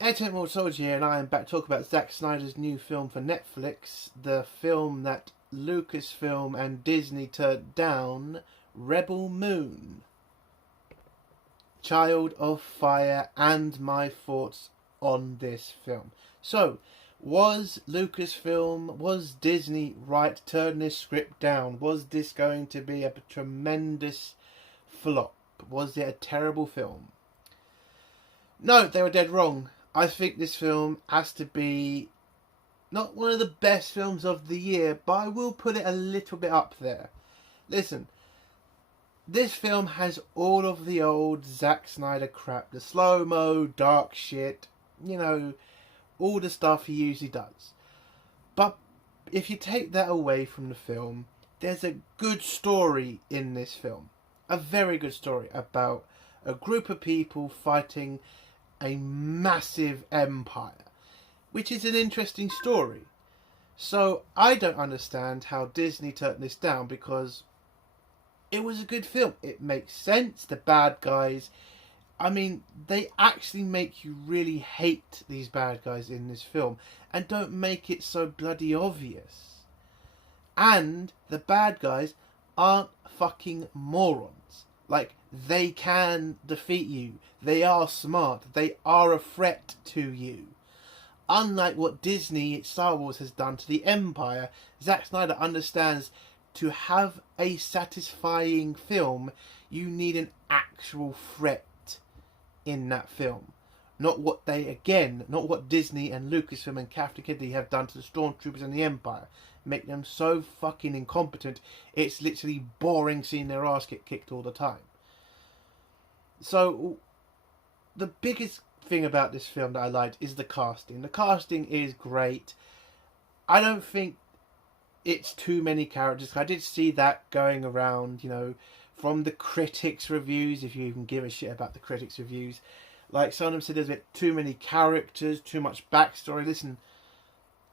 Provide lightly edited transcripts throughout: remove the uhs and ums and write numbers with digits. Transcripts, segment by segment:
Entertainment Soldier here, and I am back to talk about Zack Snyder's new film for Netflix, the film that Lucasfilm and Disney turned down, Rebel Moon. Child of Fire, and my thoughts on this film. So, was Lucasfilm, was Disney right to turn this script down? Was this going to be a tremendous flop? Was it a terrible film? No, they were dead wrong. I think this film has to be not one of the best films of the year, but I will put it a little bit up there. Listen, this film has all of the old Zack Snyder crap, the slow-mo, dark shit, all the stuff he usually does. But if you take that away from the film, there's a good story in this film. A very good story about a group of people fighting a massive empire, which is an interesting story. So I don't understand how Disney turned this down, because it was a good film. It makes sense. The bad guys, they actually make you really hate these bad guys in this film and don't make it so bloody obvious. And the bad guys aren't fucking morons. Like, they can defeat you. They are smart. They are a threat to you. Unlike what Disney, Star Wars, has done to the Empire, Zack Snyder understands to have a satisfying film, you need an actual threat in that film. Not what Disney and Lucasfilm and Kathleen Kennedy have done to the Stormtroopers and the Empire. Make them so fucking incompetent, it's literally boring seeing their ass get kicked all the time. So, the biggest thing about this film that I liked is the casting. The casting is great. I don't think it's too many characters. I did see that going around, from the critics' reviews, if you even give a shit about the critics' reviews. Like, some of them said there's a bit too many characters, too much backstory. Listen,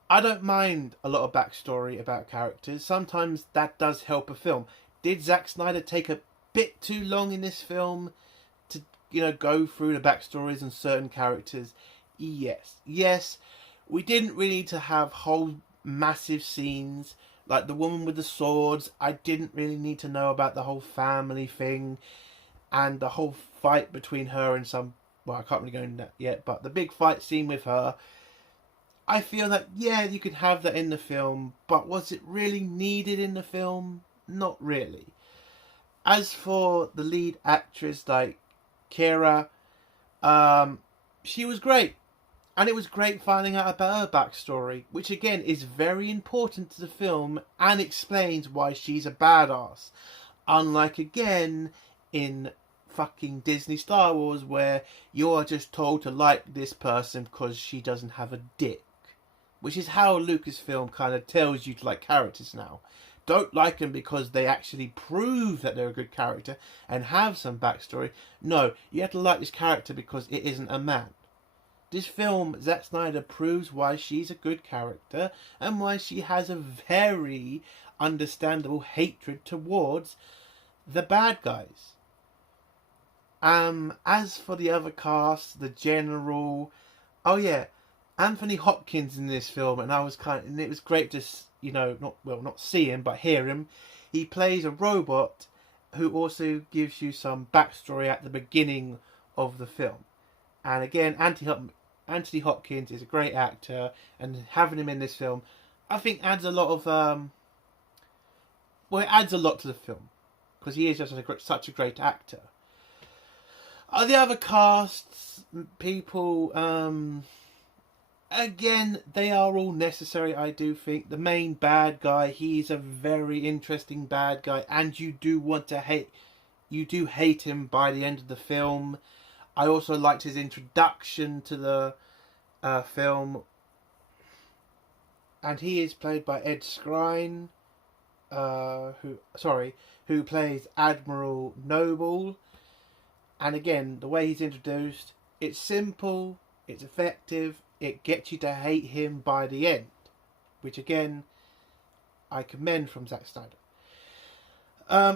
I don't mind a lot of backstory about characters. Sometimes that does help a film. Did Zack Snyder take a bit too long in this film to, go through the backstories and certain characters? Yes, we didn't really need to have whole massive scenes like the woman with the swords. I didn't really need to know about the whole family thing and the whole fight between her and I can't really go into that yet, but the big fight scene with her, I feel that, you could have that in the film, but was it really needed in the film? Not really. As for the lead actress, like Kira, she was great. And it was great finding out about her backstory, which again is very important to the film and explains why she's a badass. Unlike, again, in fucking Disney Star Wars, where you're just told to like this person because she doesn't have a dick. Which is how Lucasfilm kind of tells you to like characters now. Don't like them because they actually prove that they're a good character and have some backstory. No, you have to like this character because it isn't a man. This film, Zack Snyder proves why she's a good character and why she has a very understandable hatred towards the bad guys. As for the other cast, the general, Anthony Hopkins in this film, and it was great to, not see him, but hear him. He plays a robot who also gives you some backstory at the beginning of the film. And again, Anthony Hopkins is a great actor, and having him in this film, I think adds a lot of, it adds a lot to the film, because he is just such a great actor. The other casts, people, again, they are all necessary, I do think. The main bad guy, he's a very interesting bad guy, and you do hate him by the end of the film. I also liked his introduction to the film, and he is played by Ed Skrein, who plays Admiral Noble. And again, the way he's introduced, it's simple, it's effective, it gets you to hate him by the end, which again, I commend from Zack Snyder.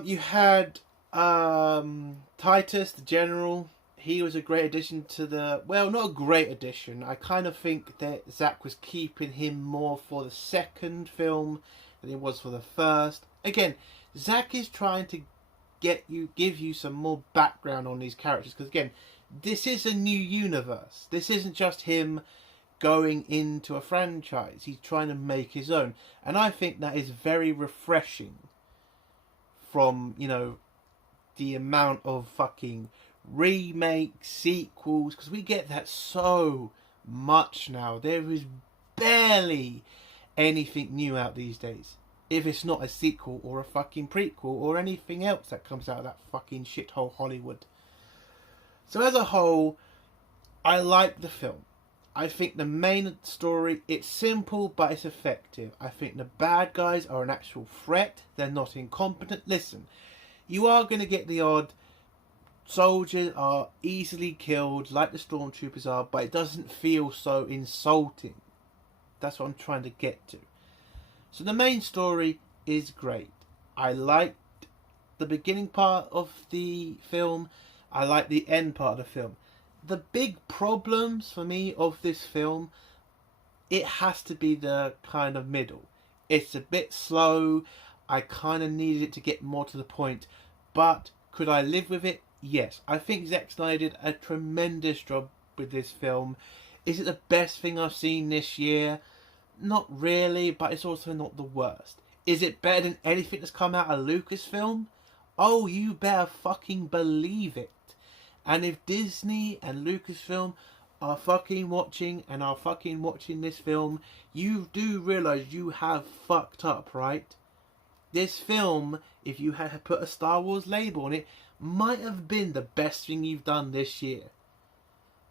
You had Titus, the general. he was a great addition to the... Well, not a great addition. I kind of think that Zack was keeping him more for the second film than he was for the first. Again, Zack is trying to give you some more background on these characters, because again, this is a new universe. This isn't just him going into a franchise. He's trying to make his own, and I think that is very refreshing from, you know, the amount of fucking remakes, sequels, because we get that so much now. There is barely anything new out these days, if it's not a sequel or a fucking prequel or anything else that comes out of that fucking shithole Hollywood. So as a whole, I like the film. I think the main story, it's simple but it's effective. I think the bad guys are an actual threat. They're not incompetent. Listen, you are going to get the odd soldiers are easily killed like the stormtroopers are, but it doesn't feel so insulting. That's what I'm trying to get to. So the main story is great. I liked the beginning part of the film. I like the end part of the film. The big problems for me of this film, it has to be the kind of middle. It's a bit slow. I kind of needed it to get more to the point. But could I live with it? Yes. I think Zack Snyder did a tremendous job with this film. Is it the best thing I've seen this year? Not really, but it's also not the worst. Is it better than anything that's come out of Lucasfilm? Oh, you better fucking believe it. And if Disney and Lucasfilm are fucking watching and are fucking watching this film, you do realise you have fucked up, right? This film, if you had put a Star Wars label on it, might have been the best thing you've done this year.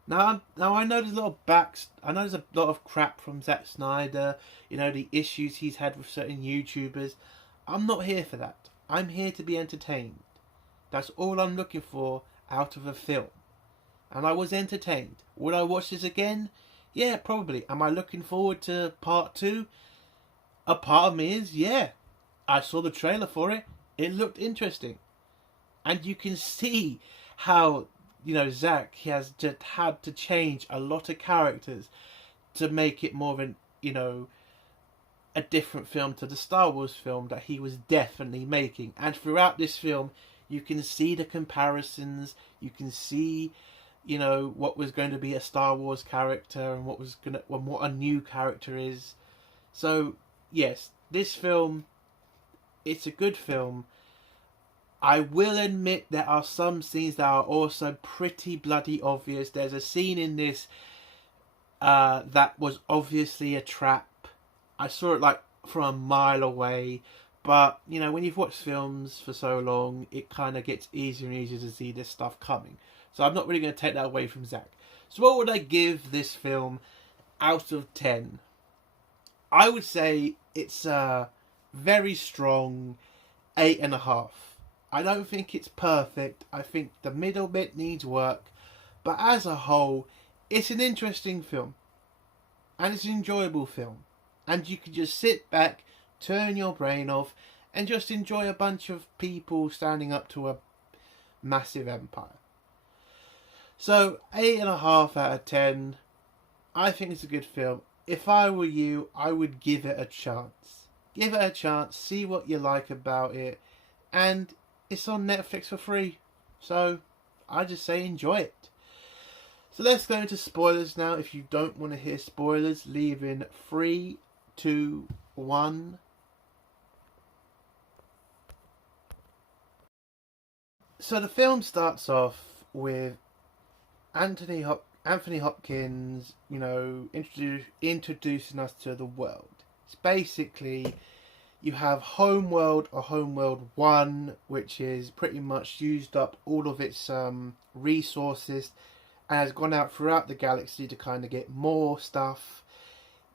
Now I know there's a lot of I know there's a lot of crap from Zack Snyder, you know, the issues he's had with certain YouTubers. I'm not here for that. I'm here to be entertained. That's all I'm looking for out of a film. And I was entertained. Would I watch this again? Yeah, probably. Am I looking forward to part 2? A part of me is, yeah. I saw the trailer for it. It looked interesting. And you can see how, you know, Zack, he has just had to change a lot of characters to make it more of an, you know, a different film to the Star Wars film that he was definitely making. And throughout this film, you can see the comparisons. You can see, you know, what was going to be a Star Wars character and what a new character is. So yes, this film, it's a good film. I will admit there are some scenes that are also pretty bloody obvious. There's a scene in this that was obviously a trap. I saw it like from a mile away. But, you know, when you've watched films for so long, it kind of gets easier and easier to see this stuff coming. So I'm not really going to take that away from Zack. So what would I give this film out of 10? I would say it's a very strong 8.5. I don't think it's perfect. I think the middle bit needs work. But as a whole, it's an interesting film. And it's an enjoyable film. And you can just sit back, turn your brain off, and just enjoy a bunch of people standing up to a massive empire. So, 8.5 out of 10. I think it's a good film. If I were you, I would give it a chance. Give it a chance, see what you like about it. And it's on Netflix for free. So, I just say enjoy it. So let's go into spoilers now. If you don't want to hear spoilers, leave in 3, 2, 1. So the film starts off with Anthony Hopkins, you know, introducing us to the world. It's basically, you have Homeworld or Homeworld 1, which is pretty much used up all of its resources and has gone out throughout the galaxy to kind of get more stuff.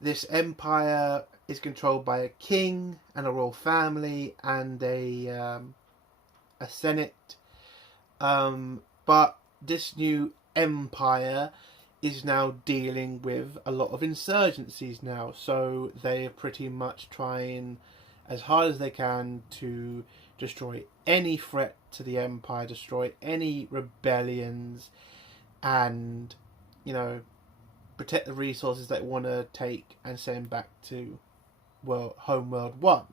This empire is controlled by a king and a royal family and a senate. But this new empire is now dealing with a lot of insurgencies now. So they are pretty much trying as hard as they can to destroy any threat to the empire, destroy any rebellions. and, you know, protect the resources they want to take and send back to Homeworld 1.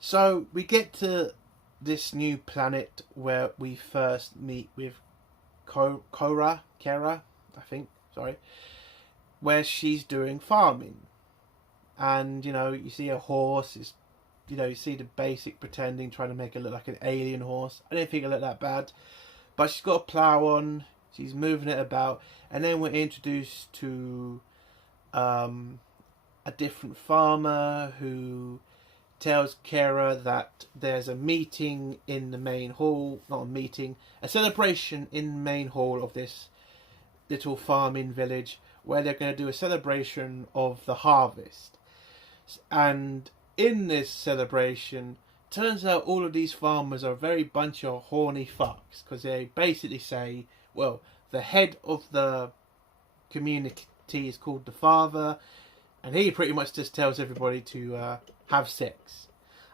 So we get to this new planet where we first meet with Kara, I think, sorry, where she's doing farming. And, you know, you see a horse, you see the basic pretending, trying to make it look like an alien horse. I didn't think it looked that bad. But she's got a plough on, she's moving it about, and then we're introduced to a different farmer who tells Kara that there's a meeting in the main hall, not a meeting, a celebration in the main hall of this little farming village where they're going to do a celebration of the harvest. And in this celebration, turns out all of these farmers are a very bunch of horny fucks, because they basically say, well, the head of the community is called the father, and he pretty much just tells everybody to have sex.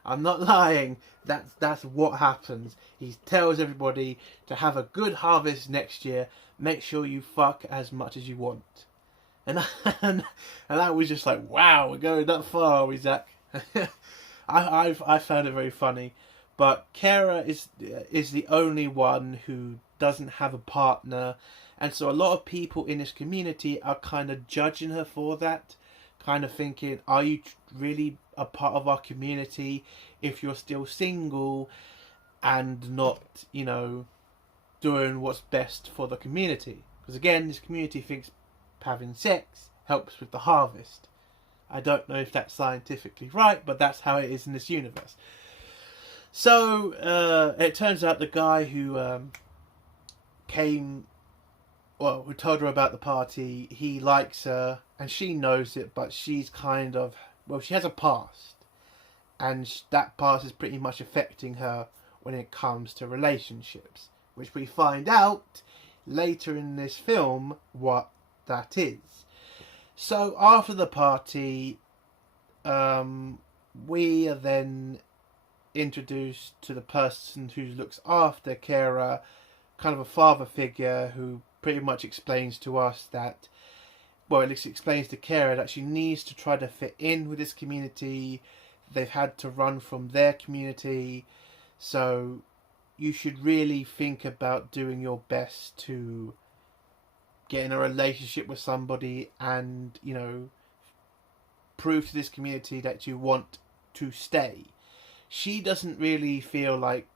I'm not lying, that's what happens. He tells everybody to have a good harvest next year, make sure you fuck as much as you want. And I was just like, wow, we're going that far, are we, Zach? I found it very funny, but Kara is the only one who doesn't have a partner, and so a lot of people in this community are kind of judging her for that, kind of thinking, are you really a part of our community if you're still single and not, doing what's best for the community? Because again, this community thinks having sex helps with the harvest. I don't know if that's scientifically right, but that's how it is in this universe. So it turns out the guy who who told her about the party, he likes her, and she knows it, but she's kind of, she has a past, and that past is pretty much affecting her when it comes to relationships, which we find out later in this film what that is. So after the party, we are then introduced to the person who looks after Kara, kind of a father figure who pretty much explains to us that, at least explains to Kara that she needs to try to fit in with this community. They've had to run from their community, so you should really think about doing your best to get in a relationship with somebody and, prove to this community that you want to stay. She doesn't really feel like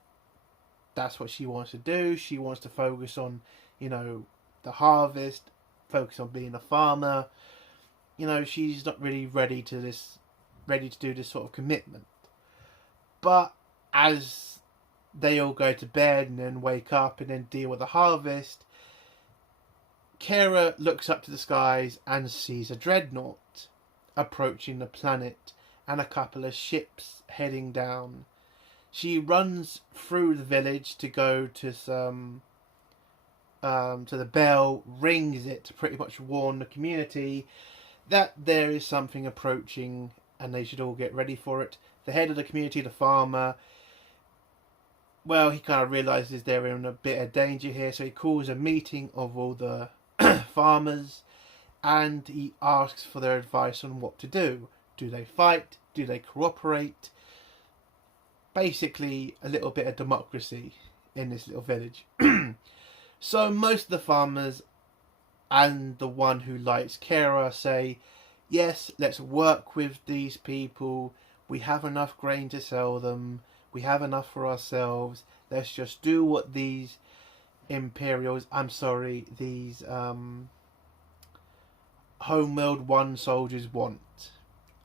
that's what she wants to do. She wants to focus on, the harvest, focus on being a farmer. She's not really ready to do this sort of commitment. But as they all go to bed and then wake up and then deal with the harvest, Kara looks up to the skies and sees a dreadnought approaching the planet and a couple of ships heading down. She runs through the village to go to to the bell, rings it to pretty much warn the community that there is something approaching and they should all get ready for it. The head of the community, the farmer, he kind of realises they're in a bit of danger here, so he calls a meeting of all the farmers and he asks for their advice on what to do. Do they fight? Do they cooperate? Basically a little bit of democracy in this little village. So most of the farmers and the one who likes Kara say, yes, let's work with these people. We have enough grain to sell them. We have enough for ourselves. Let's just do what these these Homeworld 1 soldiers want.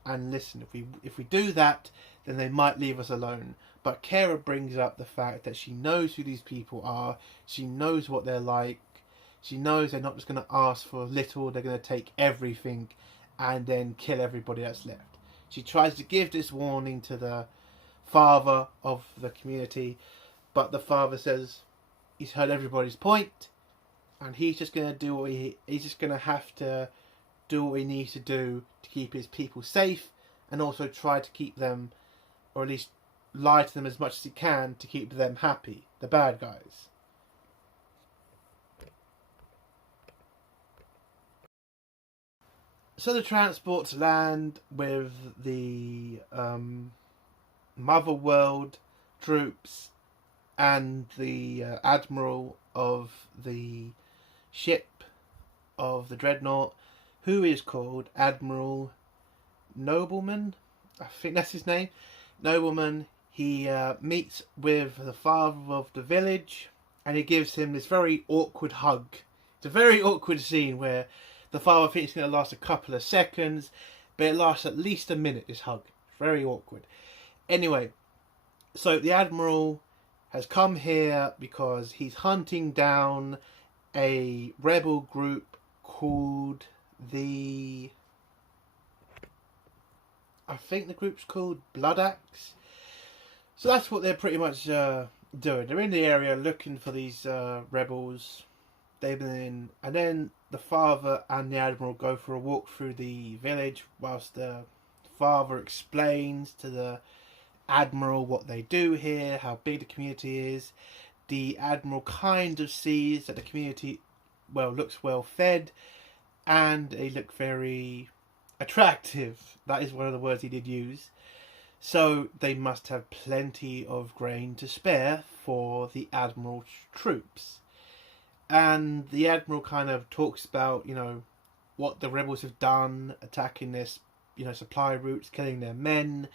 And listen, if we do that, then they might leave us alone. But Kara brings up the fact that she knows who these people are. She knows what they're like. She knows they're not just going to ask for little. They're going to take everything and then kill everybody that's left. She tries to give this warning to the father of the community, but the father says he's heard everybody's point, and he's just going to do what he's just going to have to do what he needs to do to keep his people safe, and also try to keep them, or at least lie to them as much as he can to keep them happy, the bad guys. So the transports land with the Motherworld troops and the admiral of the ship of the dreadnought, who is called Admiral Nobleman. I think that's his name. Nobleman. He meets with the father of the village, and he gives him this very awkward hug. It's a very awkward scene where the father thinks it's going to last a couple of seconds, but it lasts at least a minute, this hug. Very awkward. Anyway, so the Admiral has come here because he's hunting down a rebel group called the... I think the group's called Blood Axe. So that's what they're pretty much doing. They're in the area looking for these rebels. They've been in, and then the father and the Admiral go for a walk through the village whilst the father explains to the Admiral what they do here, how big the community is. The Admiral kind of sees that the community, well, looks well fed, and they look very attractive. That is one of the words he did use. So they must have plenty of grain to spare for the Admiral's troops. And the Admiral kind of talks about, you know, what the rebels have done, attacking their, you know, supply routes, killing their men.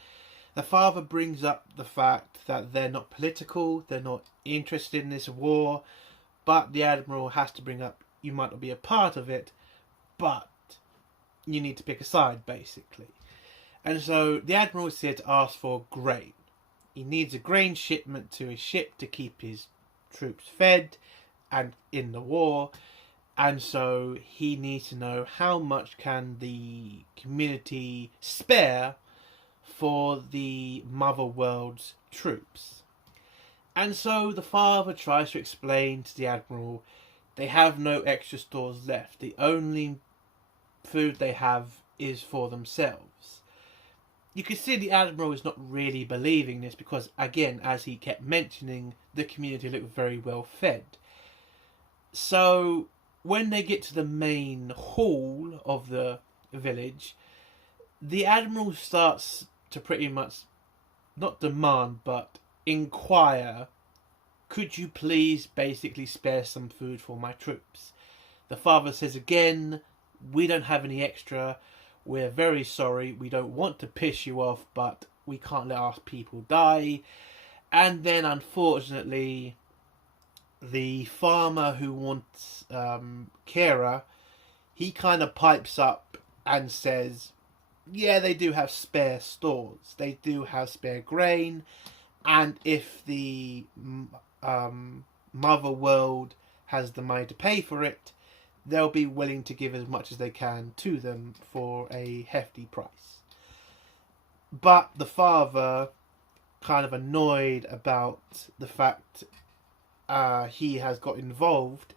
The father brings up the fact that they're not political, they're not interested in this war, but the Admiral has to bring up, you might not be a part of it, but you need to pick a side, basically. And so the Admiral is here to ask for grain. He needs a grain shipment to his ship to keep his troops fed and in the war, and so he needs to know how much can the community spare for the Motherworld's troops. And so the father tries to explain to the Admiral they have no extra stores left. The only food they have is for themselves. You can see the Admiral is not really believing this because, again, as he kept mentioning, the community looked very well fed. So when they get to the main hall of the village, the Admiral starts to pretty much not demand but inquire, could you please basically spare some food for my troops? The father says again, we don't have any extra, we're very sorry, we don't want to piss you off, but we can't let our people die. And then unfortunately the farmer who wants Kira, he kind of pipes up and says, yeah, they do have spare stores. They do have spare grain. And if the Mother World has the money to pay for it, they'll be willing to give as much as they can to them for a hefty price. But the father, kind of annoyed about the fact he has got involved,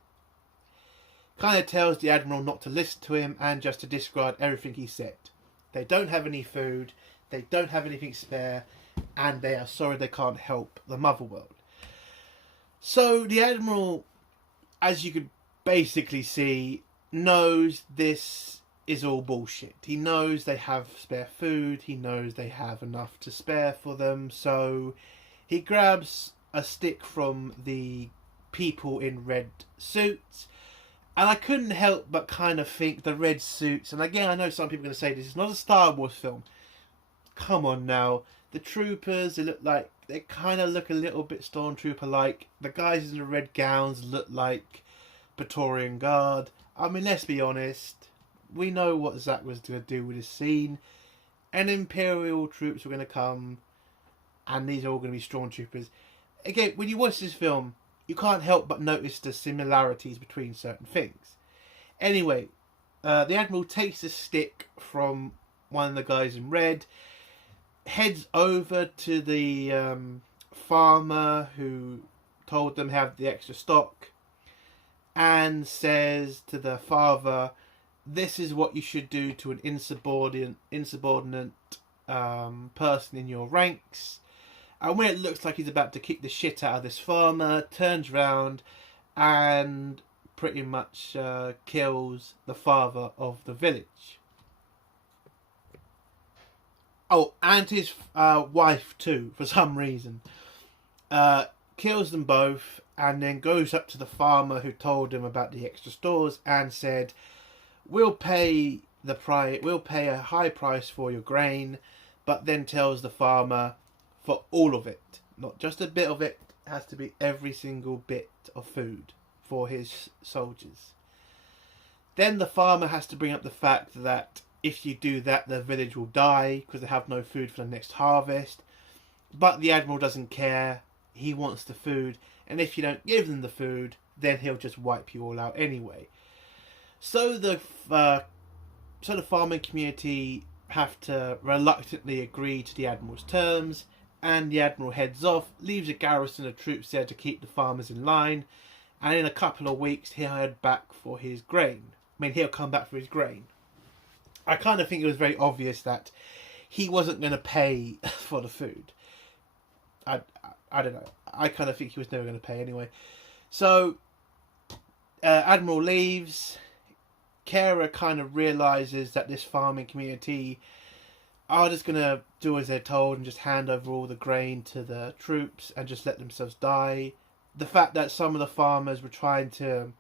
kind of tells the Admiral not to listen to him and just to discard everything he said. They don't have any food, they don't have anything spare, and they are sorry they can't help the Motherworld. So the Admiral, as you could basically see, knows this is all bullshit. He knows they have spare food, he knows they have enough to spare for them, so he grabs a stick from the people in red suits. And I couldn't help but kind of think the red suits, and again I know some people are going to say this is not a Star Wars film. Come on now. The troopers, they kind of look a little bit Stormtrooper-like. The guys in the red gowns look like Praetorian Guard. I mean, let's be honest. We know what Zack was going to do with this scene. And Imperial troops were going to come, and these are all going to be Stormtroopers. Again, when you watch this film, you can't help but notice the similarities between certain things. Anyway, the Admiral takes a stick from one of the guys in red, heads over to the farmer who told them have the extra stock, and says to the father, this is what you should do to an insubordinate person in your ranks. And when it looks like he's about to kick the shit out of this farmer, turns round and pretty much kills the father of the village. Oh, and his wife too, for some reason. Kills them both, and then goes up to the farmer who told him about the extra stores and said, "We'll pay the price. We'll pay a high price for your grain," but then tells the farmer for all of it, not just a bit of it. It has to be every single bit of food for his soldiers. Then the farmer has to bring up the fact that if you do that, the village will die because they have no food for the next harvest. But the admiral doesn't care. He wants the food, and if you don't give them the food, then he'll just wipe you all out anyway. So the farming community have to reluctantly agree to the admiral's terms, and the admiral heads off, leaves a garrison of troops there to keep the farmers in line, and in a couple of weeks he'll head back for his grain. He'll come back for his grain. I kind of think it was very obvious that he wasn't going to pay for the food. I don't know. I kind of think he was never going to pay anyway. So, Admiral leaves. Kara kind of realises that this farming community are just going to do as they're told and just hand over all the grain to the troops and just let themselves die. The fact that some of the farmers were trying to,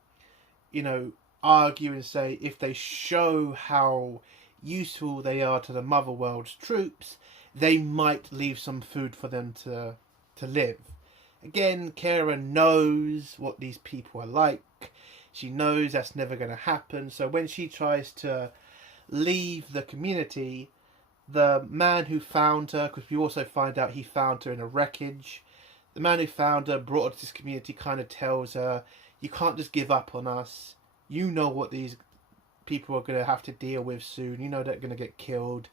argue and say if they show how useful they are to the Mother World's troops, they might leave some food for them to live. Again, Kara knows what these people are like. She knows that's never going to happen. So when she tries to leave the community, the man who found her, because we also find out he found her in a wreckage, the man who found her, brought her to this community, kind of tells her, you can't just give up on us. You know what these people are going to have to deal with soon. You know they're going to get killed.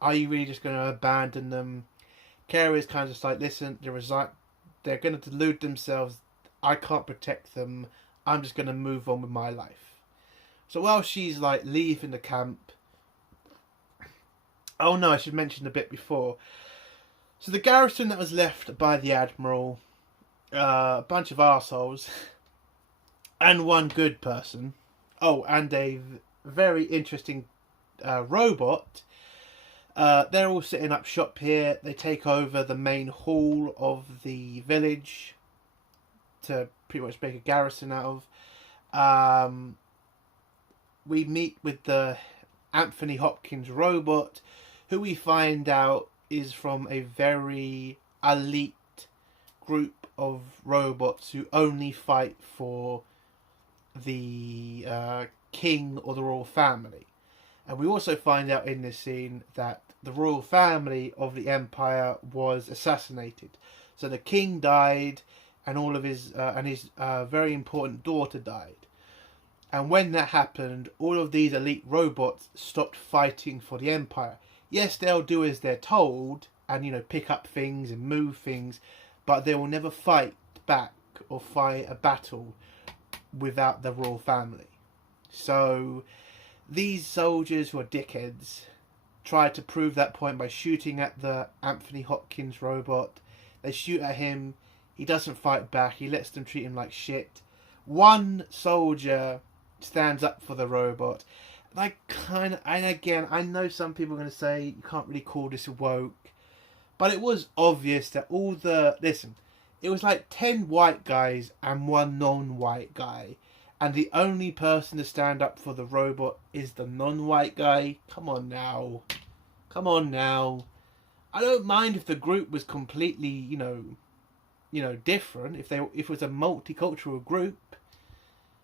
Are you really just going to abandon them? Kara is kind of just like, listen, they're going to delude themselves. I can't protect them. I'm just going to move on with my life. So while she's like leaving the camp... Oh no, I should mention a bit before. So the garrison that was left by the Admiral, a bunch of arseholes, and one good person. Oh, and a very interesting robot. They're all setting up shop here. They take over the main hall of the village to pretty much make a garrison out of. We meet with the Anthony Hopkins robot, who we find out is from a very elite group of robots who only fight for the king or the royal family. And we also find out in this scene that the royal family of the empire was assassinated. So the king died, and all of his very important daughter died. And when that happened, all of these elite robots stopped fighting for the empire. Yes, they'll do as they're told, and pick up things and move things, but they will never fight back or fight a battle without the royal family. So these soldiers who are dickheads try to prove that point by shooting at the Anthony Hopkins robot. They shoot at him. He doesn't fight back. He lets them treat him like shit. One soldier stands up for the robot. And again, I know some people are going to say you can't really call this woke, but it was obvious that it was like 10 white guys and one non-white guy, and the only person to stand up for the robot is the non-white guy. Come on now. I don't mind if the group was completely, different. If it was a multicultural group,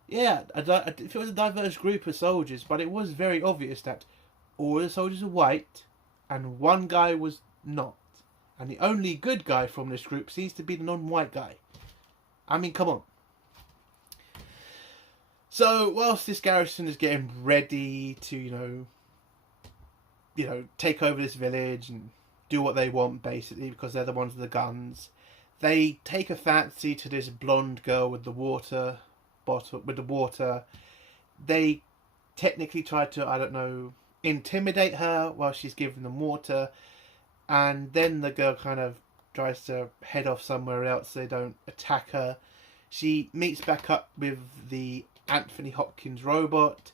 yeah, if it was a diverse group of soldiers, but it was very obvious that all the soldiers were white and one guy was not. And the only good guy from this group seems to be the non-white guy. I mean, come on. So, whilst this garrison is getting ready to, take over this village and do what they want, basically, because they're the ones with the guns, they take a fancy to this blonde girl with the water bottle, with the water. They technically try to, intimidate her while she's giving them water. And then the girl kind of tries to head off somewhere else so they don't attack her. She meets back up with the Anthony Hopkins robot,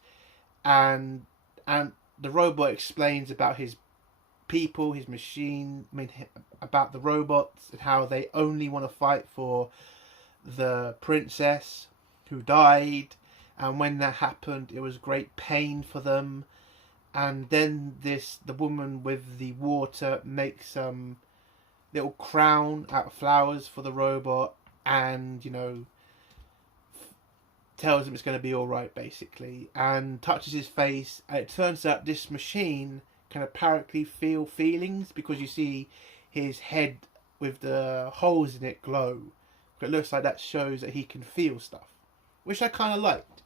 and the robot explains about his people, his machine, about the robots and how they only want to fight for the princess who died, and when that happened it was great pain for them. And then the woman with the water makes little crown out of flowers for the robot, and tells him it's going to be all right, basically, and touches his face. And it turns out this machine can apparently feel feelings, because you see his head with the holes in it glow. It looks like that shows that he can feel stuff, which I kind of liked.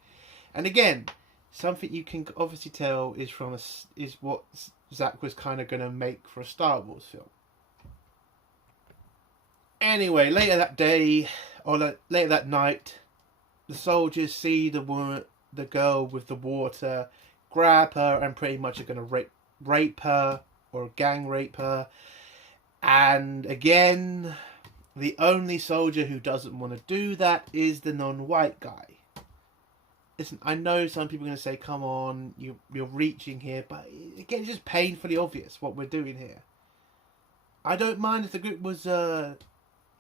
And again, something you can obviously tell is what Zack was kind of going to make for a Star Wars film. Anyway, later that day, or later that night, the soldiers see the girl with the water, grab her, and pretty much are going to rape her, or gang rape her. And again, the only soldier who doesn't want to do that is the non-white guy. Listen, I know some people are going to say, come on, you're reaching here, but again, it's just painfully obvious what we're doing here. I don't mind if the group was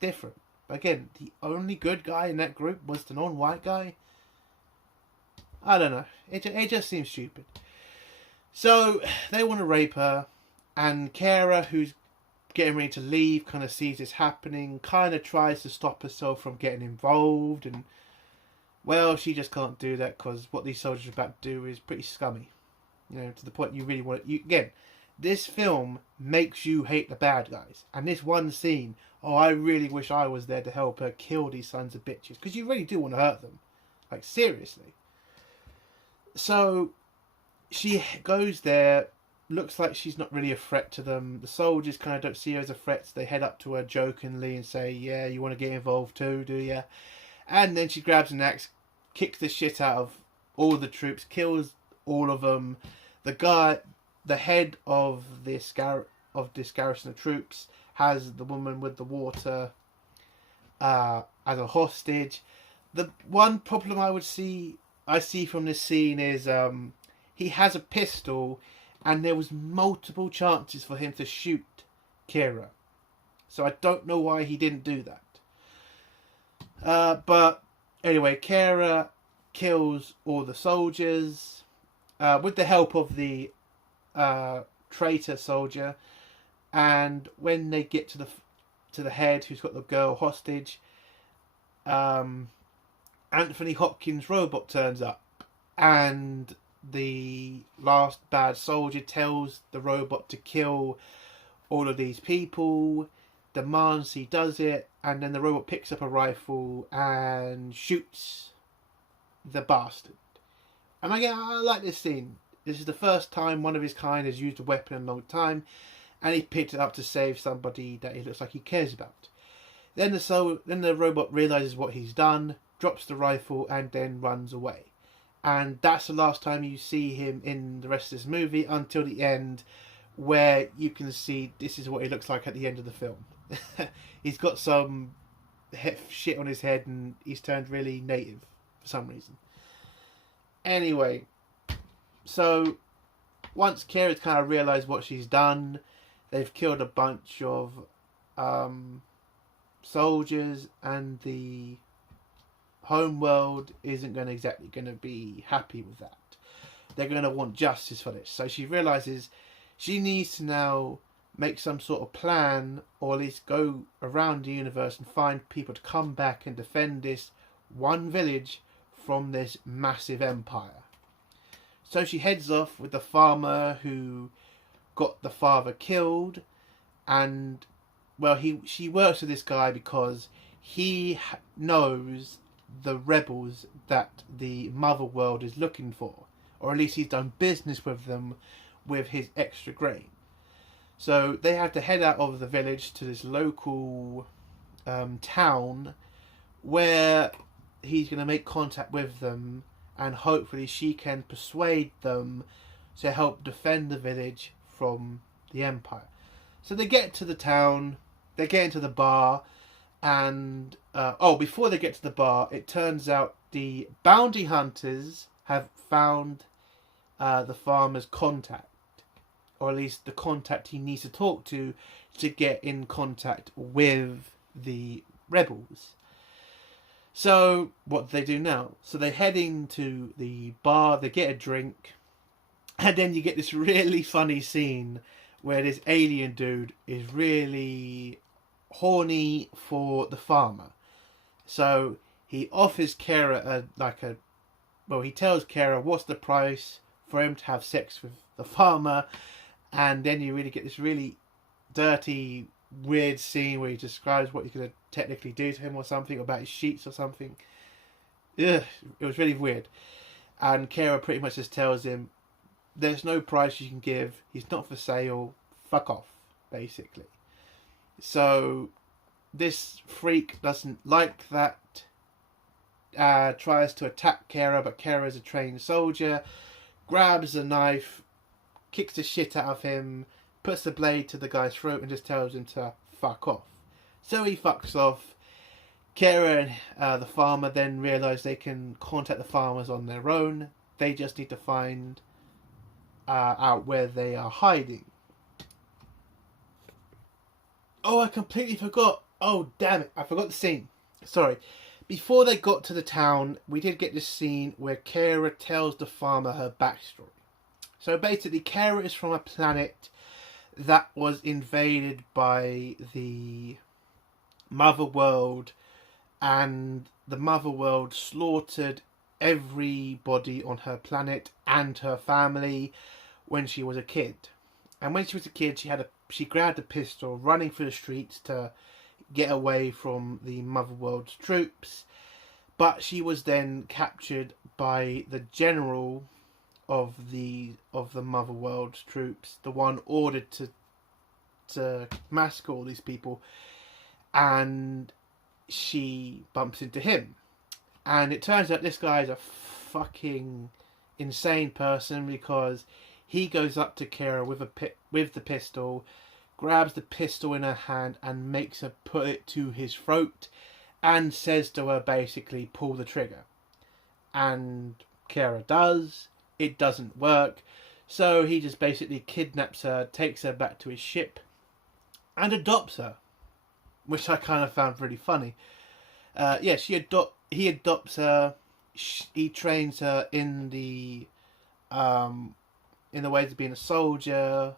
different. But again, the only good guy in that group was the non-white guy. I don't know. It just seems stupid. So, they want to rape her, and Kara, who's getting ready to leave, kind of sees this happening, kind of tries to stop herself from getting involved, and well, she just can't do that because what these soldiers are about to do is pretty scummy. To the point you really want it. Again, this film makes you hate the bad guys. And this one scene, I really wish I was there to help her kill these sons of bitches. Because you really do want to hurt them. Like, seriously. So, she goes there. Looks like she's not really a threat to them. The soldiers kind of don't see her as a threat. So they head up to her jokingly and say, yeah, you want to get involved too, do you? And then she grabs an axe, kicks the shit out of all the troops, kills all of them. The head of this garrison of troops, has the woman with the water as a hostage. The one problem I see from this scene is he has a pistol, and there was multiple chances for him to shoot Kira. So I don't know why he didn't do that. But anyway, Kara kills all the soldiers with the help of the traitor soldier. And when they get to the head, who's got the girl hostage, Anthony Hopkins' robot turns up, and the last bad soldier tells the robot to kill all of these people, demands he does it, and then the robot picks up a rifle and shoots the bastard. And again, I like this scene. This is the first time one of his kind has used a weapon in a long time, and he picked it up to save somebody that he looks like he cares about. Then the robot realizes what he's done, drops the rifle, and then runs away. And that's the last time you see him in the rest of this movie, until the end, where you can see this is what he looks like at the end of the film. He's got some shit on his head, and he's turned really native for some reason. Anyway, so once Kira's kind of realised what she's done, they've killed a bunch of soldiers, and the homeworld isn't exactly going to be happy with that. They're going to want justice for this. So she realises she needs to now make some sort of plan, or at least go around the universe and find people to come back and defend this one village from this massive empire. So she heads off with the farmer who got the father killed, and well, she works with this guy because he knows the rebels that the mother world is looking for, or at least he's done business with them with his extra grain. So they have to head out of the village to this local town, where he's going to make contact with them, and hopefully she can persuade them to help defend the village from the empire. So they get to the town, they get into the bar, and before they get to the bar, it turns out the bounty hunters have found the farmer's contact, or at least the contact he needs to talk to get in contact with the rebels. So what do they do now? So they head into the bar, they get a drink, and then you get this really funny scene where this alien dude is really horny for the farmer. So he offers Kara he tells Kara what's the price for him to have sex with the farmer, and then you really get this really dirty, weird scene where he describes what you're going to technically do to him or something, about his sheets or something. Ugh, it was really weird. And Kara pretty much just tells him, there's no price you can give, he's not for sale, fuck off, basically. So this freak doesn't like that, tries to attack Kara, but Kara is a trained soldier, grabs a knife, kicks the shit out of him, puts the blade to the guy's throat and just tells him to fuck off. So he fucks off. Kara and the farmer then realise they can contact the farmers on their own. They just need to find out where they are hiding. Oh, I completely forgot. Oh, damn it. I forgot the scene. Sorry. Before they got to the town, we did get this scene where Kara tells the farmer her backstory. So basically, Kara is from a planet that was invaded by the Mother World, and the Mother World slaughtered everybody on her planet and her family when she was a kid. And when she was a kid, she grabbed a pistol, running through the streets to get away from the Mother World's troops. But she was then captured by the general of the Mother World's troops, the one ordered to massacre all these people, and she bumps into him. And it turns out this guy is a fucking insane person, because he goes up to Kara with the pistol, grabs the pistol in her hand and makes her put it to his throat, and says to her basically, pull the trigger. And Kara does. It doesn't work. So he just basically kidnaps her, takes her back to his ship, and adopts her, which I kind of found really funny. He adopts her. He trains her in the ways of being a soldier,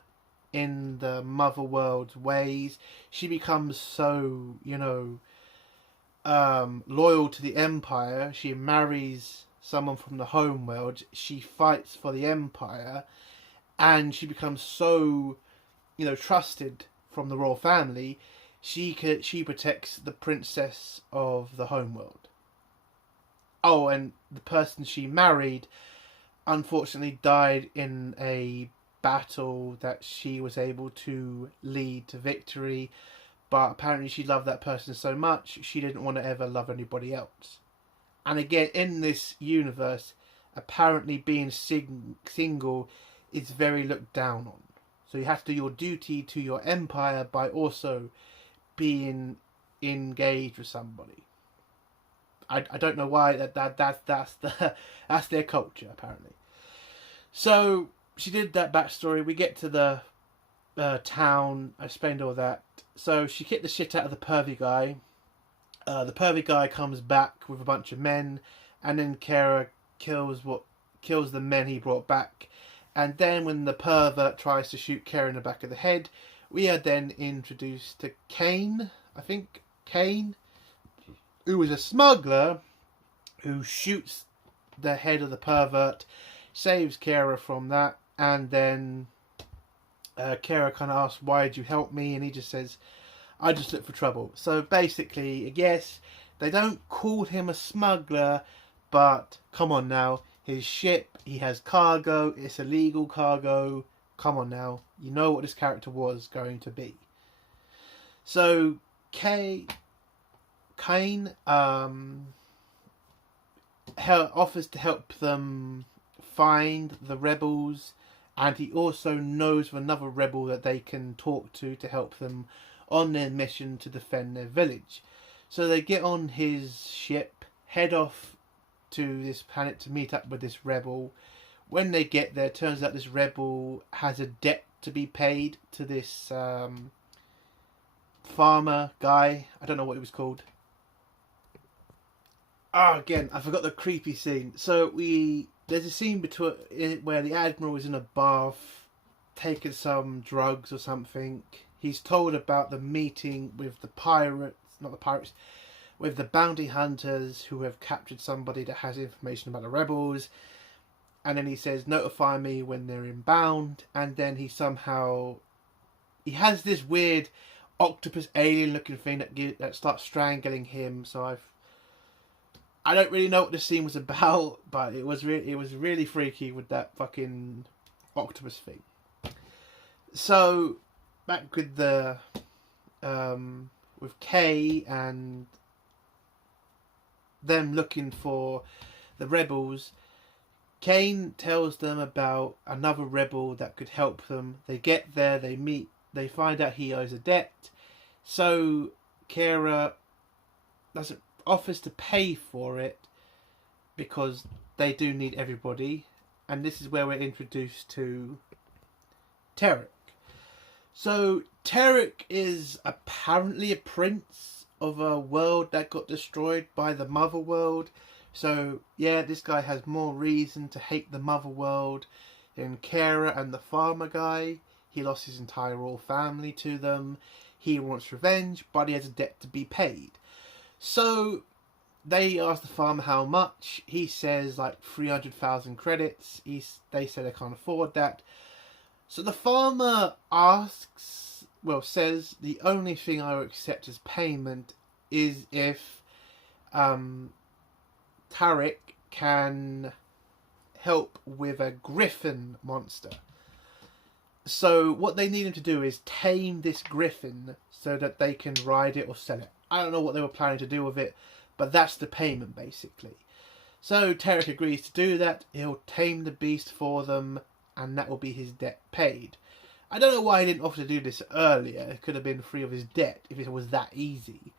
in the Mother World's ways. She becomes so, loyal to the Empire. She marries someone from the home world. She fights for the Empire, and she becomes so, trusted from the royal family. She protects the princess of the home world. Oh, and the person she married unfortunately died in a battle that she was able to lead to victory, but apparently she loved that person so much she didn't want to ever love anybody else. And again, in this universe, apparently being single is very looked down on. So you have to do your duty to your empire by also being engaged with somebody. I don't know why that's their culture, apparently. So she did that backstory. We get to the town. I explained all that. So she kicked the shit out of the pervy guy. The pervy guy comes back with a bunch of men, and then Kara kills the men he brought back. And then when the pervert tries to shoot Kara in the back of the head, we are then introduced to Kane, who is a smuggler who shoots the head of the pervert, saves Kara from that, and then Kara kind of asks, why did you help me? And he just says, I just look for trouble. So basically, yes, they don't call him a smuggler, but come on now, his ship, he has cargo, it's illegal cargo, come on now, you know what this character was going to be. So Kane offers to help them find the rebels, and he also knows of another rebel that they can talk to help them on their mission to defend their village. So they get on his ship, head off to this planet to meet up with this rebel. When they get there, turns out this rebel has a debt to be paid to this farmer guy. I don't know what he was called. Oh, again, I forgot the creepy scene. So there's a scene where the Admiral is in a bath, taking some drugs or something. He's told about the meeting with the pirates, not the pirates, with the bounty hunters who have captured somebody that has information about the rebels. And then he says, notify me when they're inbound. And then he has this weird octopus alien looking thing that starts strangling him. So I don't really know what this scene was about, but it was really freaky with that fucking octopus thing. So back with the with Kay and them looking for the rebels. Kane tells them about another rebel that could help them. They get there, they meet, they find out he owes a debt. So Kara offers to pay for it because they do need everybody. And this is where we're introduced to Tarek. So Tarek is apparently a prince of a world that got destroyed by the Mother World. So yeah, this guy has more reason to hate the Mother World than Kara and the farmer guy. He lost his entire royal family to them. He wants revenge, but he has a debt to be paid. So they ask the farmer how much. He says like 300,000 credits. They say they can't afford that. So the farmer says the only thing I will accept as payment is if Tarek can help with a griffin monster. So what they need him to do is tame this griffin so that they can ride it or sell it. I don't know what they were planning to do with it, but that's the payment basically. So Tarek agrees to do that. He'll tame the beast for them, and that will be his debt paid. I don't know why he didn't offer to do this earlier. It could have been free of his debt if it was that easy.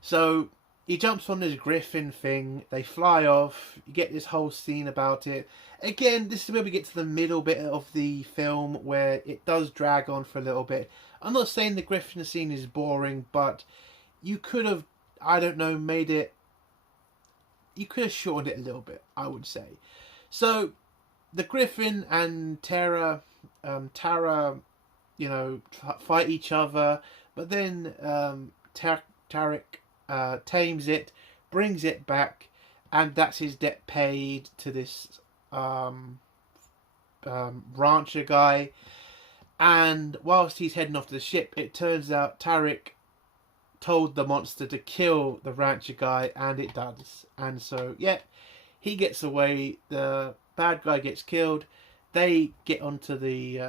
So he jumps on this griffin thing. They fly off. You get this whole scene about it. Again, this is where we get to the middle bit of the film where it does drag on for a little bit. I'm not saying the griffin scene is boring, but you could have, I don't know, you could have shortened it a little bit, I would say. So the griffin and Tara, fight each other, but then Tarek tames it, brings it back, and that's his debt paid to this rancher guy. And whilst he's heading off to the ship, it turns out Tarek told the monster to kill the rancher guy, and it does. And so, yeah, he gets away. The bad guy gets killed. They get onto the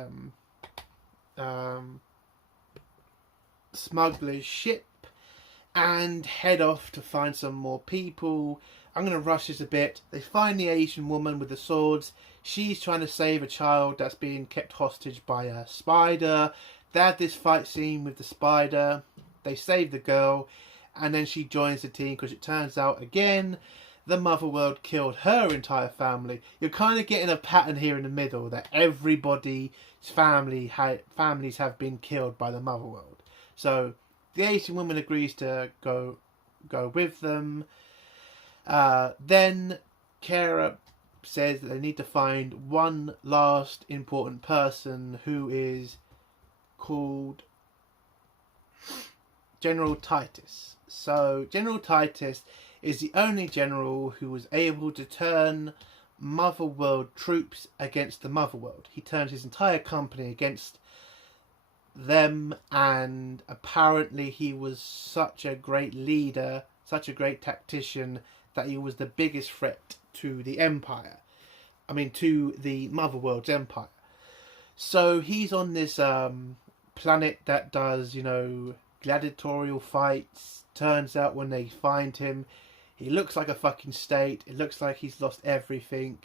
smuggler's ship and head off to find some more people. I'm going to rush this a bit. They find the Asian woman with the swords. She's trying to save a child that's being kept hostage by a spider. They have this fight scene with the spider. They save the girl, and then she joins the team because it turns out, again, the Mother World killed her entire family. You're kind of getting a pattern here in the middle that everybody's families have been killed by the Mother World. So the Asian woman agrees to go with them. Then Kara says that they need to find one last important person, who is called General Titus. So General Titus is the only general who was able to turn Mother World troops against the Mother World. He turned his entire company against them, and apparently he was such a great leader, such a great tactician, that he was the biggest threat to the Empire. To the Mother World's Empire. So he's on this planet that does, gladiatorial fights. Turns out when they find him, he looks like a fucking state. It looks like he's lost everything.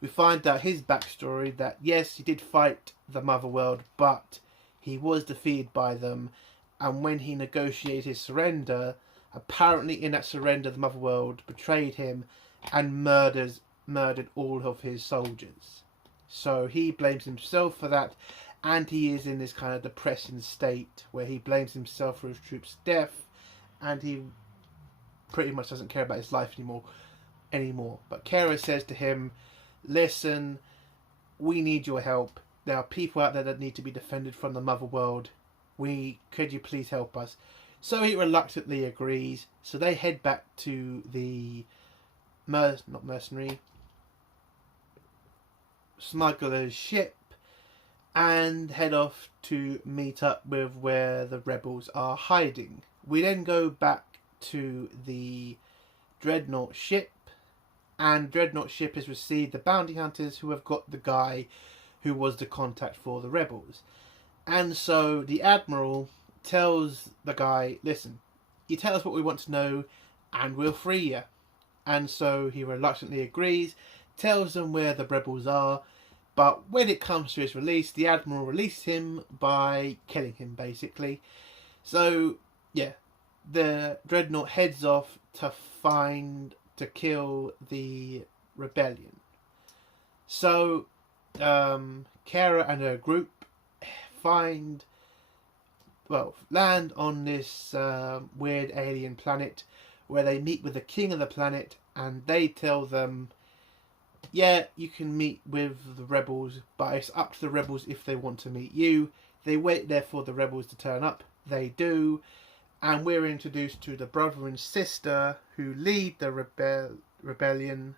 We find out his backstory, that yes, he did fight the Mother World, but he was defeated by them. And when he negotiated his surrender, apparently in that surrender the Mother World betrayed him and murdered all of his soldiers. So he blames himself for that, and he is in this kind of depressing state where he blames himself for his troops' death, and he pretty much doesn't care about his life anymore. But Kara says to him, listen, we need your help. There are people out there that need to be defended from the mother world. Could you please help us? So he reluctantly agrees. So they head back to the smuggler's ship and head off to meet up with where the rebels are hiding. We then go back to the Dreadnought ship, and Dreadnought ship has received the bounty hunters who have got the guy who was the contact for the rebels. And so the Admiral tells the guy, listen, you tell us what we want to know and we'll free you. And so he reluctantly agrees, tells them where the rebels are, but when it comes to his release, the Admiral releases him by killing him, basically. So, yeah, the Dreadnought heads off to kill the rebellion. So, Kara and her group land on this weird alien planet where they meet with the king of the planet, and they tell them, yeah, you can meet with the rebels, but it's up to the rebels if they want to meet you. They wait there for the rebels to turn up. They do, and we're introduced to the brother and sister who lead the rebellion,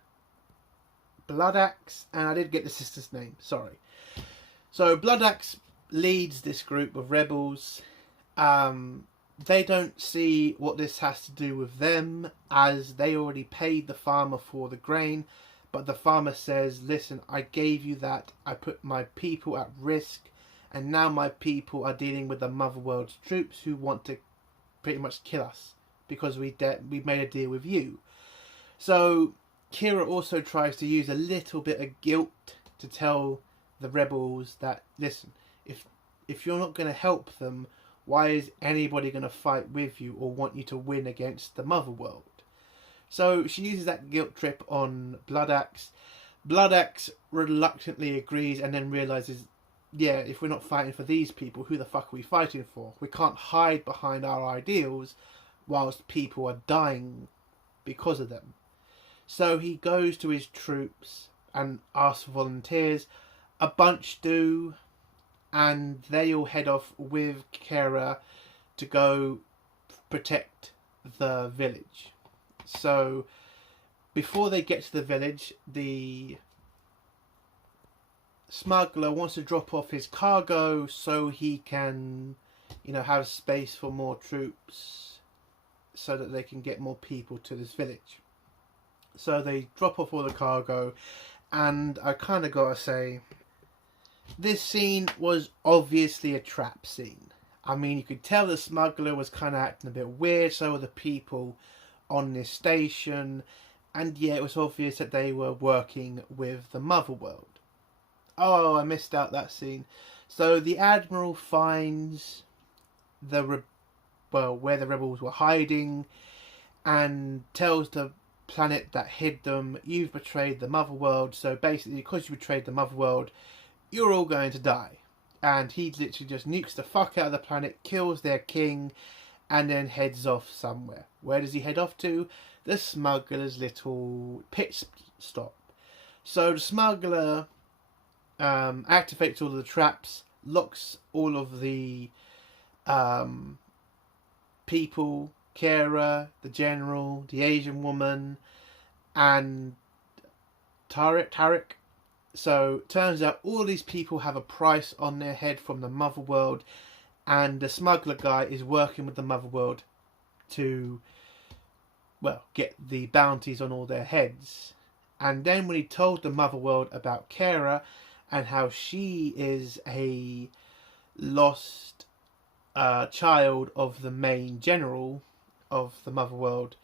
Bloodaxe, and I did get the sister's name, sorry. So Bloodaxe leads this group of rebels. They don't see what this has to do with them, as they already paid the farmer for the grain, but the farmer says, listen, I gave you that, I put my people at risk, and now my people are dealing with the Mother World's troops who want to pretty much kill us because we made a deal with you. So Kira also tries to use a little bit of guilt to tell the rebels that, listen, if you're not going to help them, why is anybody going to fight with you or want you to win against the Mother World? So she uses that guilt trip on Bloodaxe. Bloodaxe reluctantly agrees and then realises, yeah, if we're not fighting for these people, who the fuck are we fighting for? We can't hide behind our ideals whilst people are dying because of them. So he goes to his troops and asks for volunteers. A bunch do, and they all head off with Kara to go protect the village. So before they get to the village, the smuggler wants to drop off his cargo so he can, have space for more troops so that they can get more people to this village. So they drop off all the cargo, and I kind of gotta say, this scene was obviously a trap scene. I mean, you could tell the smuggler was kind of acting a bit weird, so were the people on this station, and yeah, it was obvious that they were working with the Mother World. Oh, I missed out that scene. So the Admiral finds where the rebels were hiding, and tells the planet that hid them, you've betrayed the Mother World, so basically because you betrayed the Mother World, you're all going to die. And he literally just nukes the fuck out of the planet, kills their king, and then heads off somewhere. Where does he head off to? The smuggler's little pit stop. So the smuggler activates all of the traps, locks all of the people, Kara, the general, the Asian woman, and Tarek. So turns out all these people have a price on their head from the Mother World, and the smuggler guy is working with the Mother World to, get the bounties on all their heads. And then when he told the Mother World about Kara and how she is a lost child of the main general of the Mother World,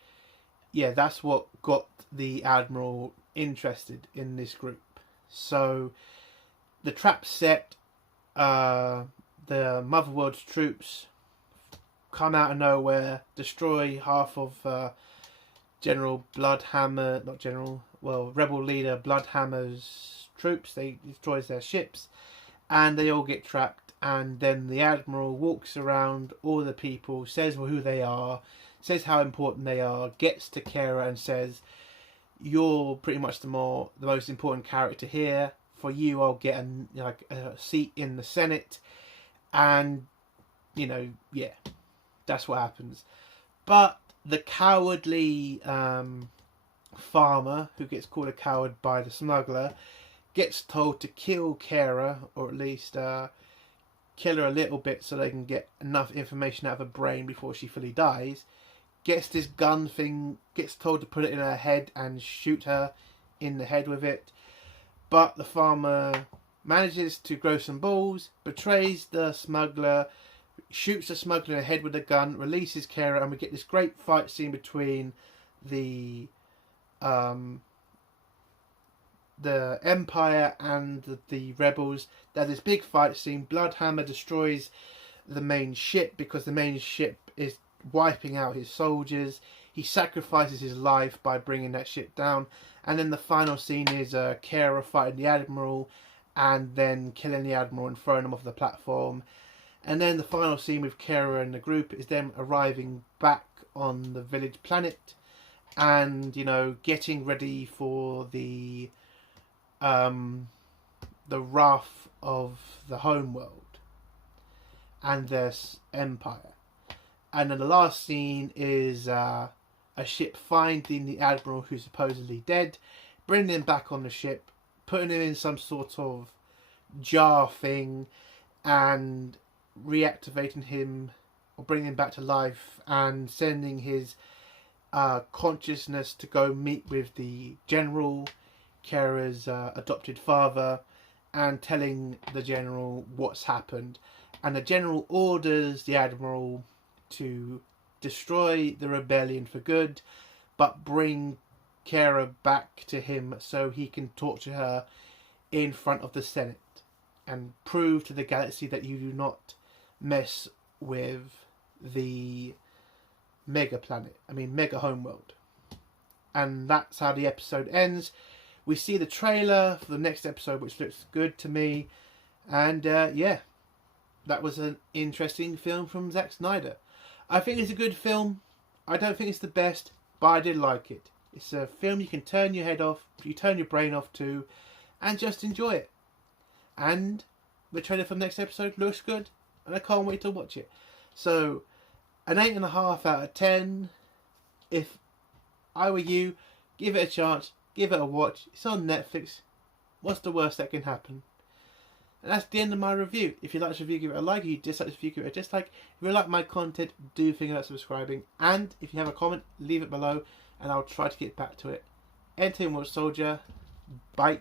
yeah, that's what got the Admiral interested in this group. So the trap's set, the Mother World's troops come out of nowhere, destroy half of Rebel leader Bloodhammer's troops. They destroys their ships, and they all get trapped. And then the Admiral walks around all the people, says who they are, says how important they are, gets to Kara and says, "You're pretty much the most important character here. For you, I'll get a seat in the Senate." And yeah, that's what happens. But the cowardly farmer, who gets called a coward by the smuggler, gets told to kill Kara, or at least kill her a little bit so they can get enough information out of her brain before she fully dies. Gets this gun thing, gets told to put it in her head and shoot her in the head with it. But the farmer manages to grow some balls, betrays the smuggler, shoots the smuggler in the head with a gun, releases Kara, and we get this great fight scene between the Empire and the rebels. There's this big fight scene. Bloodhammer destroys the main ship because the main ship is wiping out his soldiers. He sacrifices his life by bringing that ship down. And then the final scene is Kara fighting the Admiral and then killing the Admiral and throwing him off the platform. And then the final scene with Kara and the group is them arriving back on the village planet and, getting ready for the wrath of the homeworld and their empire. And then the last scene is a ship finding the Admiral, who's supposedly dead, bringing him back on the ship, putting him in some sort of jar thing and reactivating him or bringing him back to life and sending his consciousness to go meet with the General, Kara's adopted father, and telling the General what's happened. And the General orders the Admiral to destroy the rebellion for good, but bring Kara back to him so he can torture her in front of the Senate and prove to the galaxy that you do not mess with the mega homeworld. And that's how the episode ends. We see the trailer for the next episode, which looks good to me. And yeah, that was an interesting film from Zack Snyder. I think it's a good film. I don't think it's the best, but I did like it. It's a film you can turn your head off, you turn your brain off to, and just enjoy it. And the trailer for the next episode looks good, and I can't wait to watch it. So, an 8.5 out of 10. If I were you, give it a chance, give it a watch. It's on Netflix. What's the worst that can happen? And that's the end of my review. If you like this review, give it a like. If you dislike this review, give it a dislike. If you like my content, do think about subscribing. And if you have a comment, leave it below, and I'll try to get back to it. Entertainment Soldier. Bye.